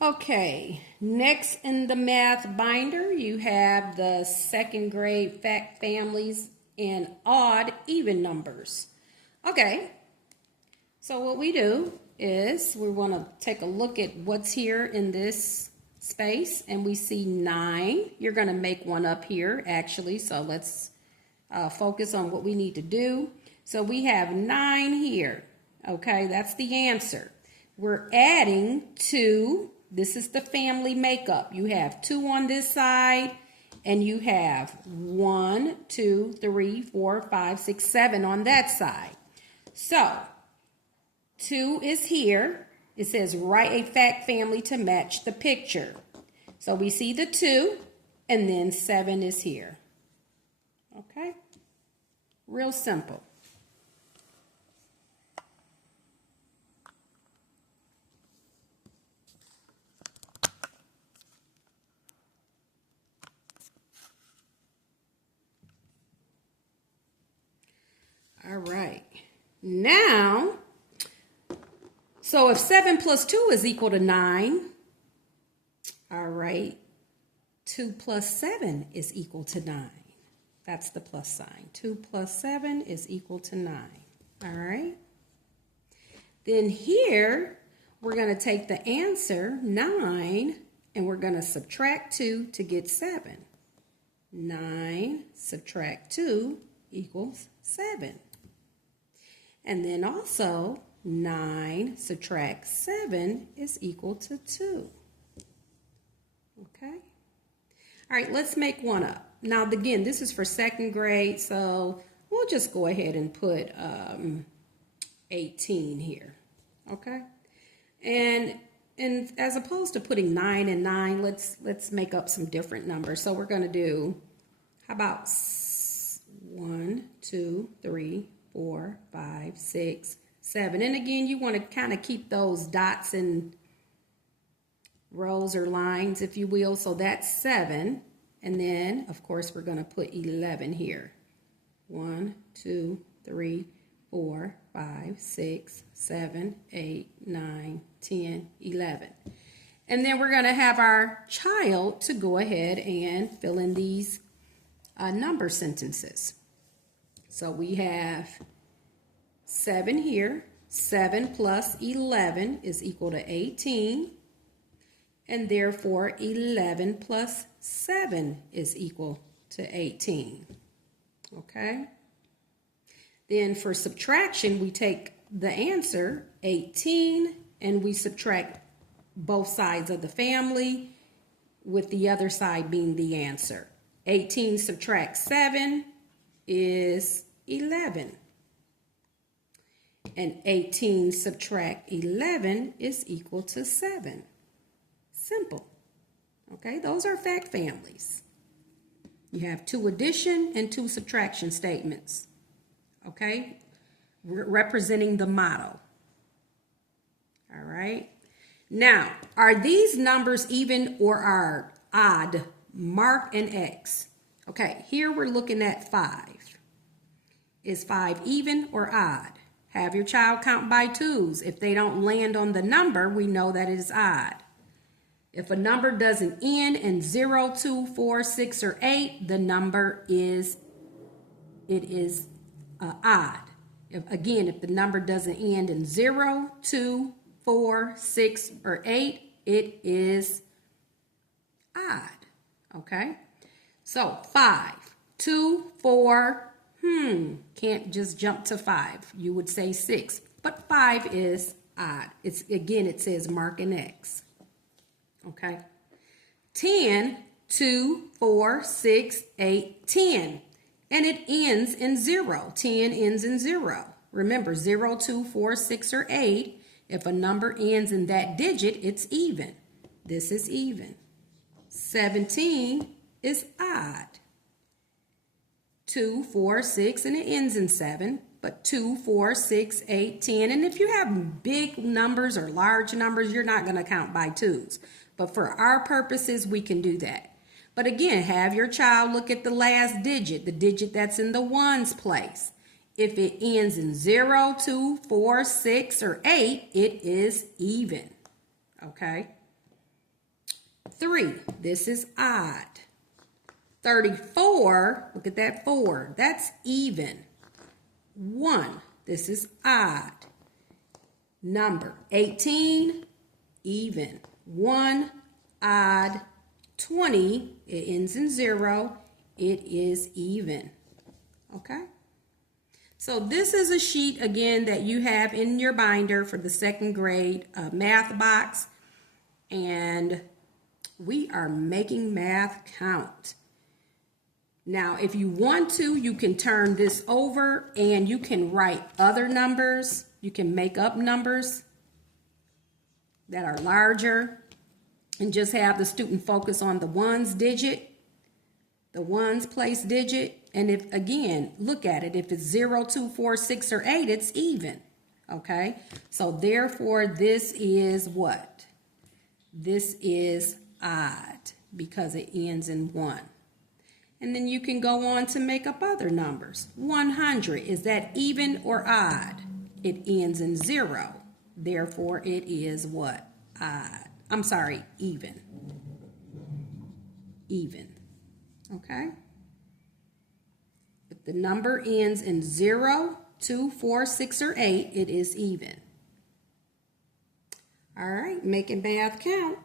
Okay, next in the math binder, you have the second grade fact families in odd even numbers. Okay, so what we do is we want to take a look at what's here in this space, and we see 9. You're going to make one up here, actually, so let's focus on what we need to do. So we have 9 here. Okay, that's the answer. We're adding 2. This is the family makeup. You have 2 on this side, and you have 1, 2, 3, 4, 5, 6, 7 on that side. So 2 is here. It says write a fact family to match the picture. So we see the 2, and then 7 is here. Okay? Real simple. All right. Now, so if 7 plus 2 is equal to 9, all right, 2 plus 7 is equal to 9. That's the plus sign. 2 plus 7 is equal to 9. All right. Then here, we're going to take the answer, 9, and we're going to subtract 2 to get 7. 9 subtract 2 equals 7. And then also, 9 subtract 7 is equal to 2. Okay? All right, let's make one up. Now, again, this is for second grade, so we'll just go ahead and put 18 here. Okay? And as opposed to putting 9 and 9, let's make up some different numbers. So we're going to do, how about 1, 2, 3, 4, 5, 6, 7. And again, you want to kind of keep those dots and rows or lines, if you will. So that's 7. And then, of course, we're going to put 11 here. 1, 2, 3, 4, 5, 6, 7, 8, 9, 10, 11. And then we're going to have our child to go ahead and fill in these number sentences. So we have 7 here. 7 plus 11 is equal to 18. And therefore, 11 plus 7 is equal to 18. Okay? Then for subtraction, we take the answer, 18, and we subtract both sides of the family, with the other side being the answer. 18 subtract 7 is 11. And 18 subtract 11 is equal to 7. Simple. Okay, those are fact families. You have 2 addition and 2 subtraction statements. Okay, representing the model. All right. Now, are these numbers even or are odd? Mark an X. Okay, here we're looking at 5. Is 5 even or odd? Have your child count by 2s. If they don't land on the number, we know that it is odd. If a number doesn't end in 0, 2, 4, 6, or 8, the number is odd. If the number doesn't end in 0, 2, 4, 6, or 8, it is odd. Okay? So 5, 2, 4, can't just jump to 5. You would say 6, but 5 is odd. It says mark an X. Okay? 10, 2, 4, 6, 8, 10. And it ends in 0. 10 ends in 0. Remember, 0, 2, 4, 6, or 8. If a number ends in that digit, it's even. This is even. 17 is odd. 2, 4, 6, and it ends in 7. But 2, 4, 6, 8, 10. And if you have big numbers or large numbers, you're not going to count by 2s. But for our purposes, we can do that. But again, have your child look at the last digit, the digit that's in the ones place. If it ends in 0, 2, 4, 6, or 8, it is even. Okay? 3, this is odd. 34, look at that 4, that's even. 1, this is odd. Number 18, even. 1, odd. 20, it ends in 0, it is even. Okay? So this is a sheet, again, that you have in your binder for the 2nd grade math box. And we are making math count. Now, if you want to, you can turn this over and you can write other numbers. You can make up numbers that are larger and just have the student focus on the ones digit, the ones place digit. And if, again, look at it. If it's 0, 2, 4, 6, or 8, it's even. Okay? So therefore, this is what? This is odd because it ends in 1. And then you can go on to make up other numbers. 100, is that even or odd? It ends in 0. Therefore, it is what? Odd. I'm sorry, even. Even. Okay? If the number ends in 0, 2, 4, 6, or 8, it is even. All right, making math count.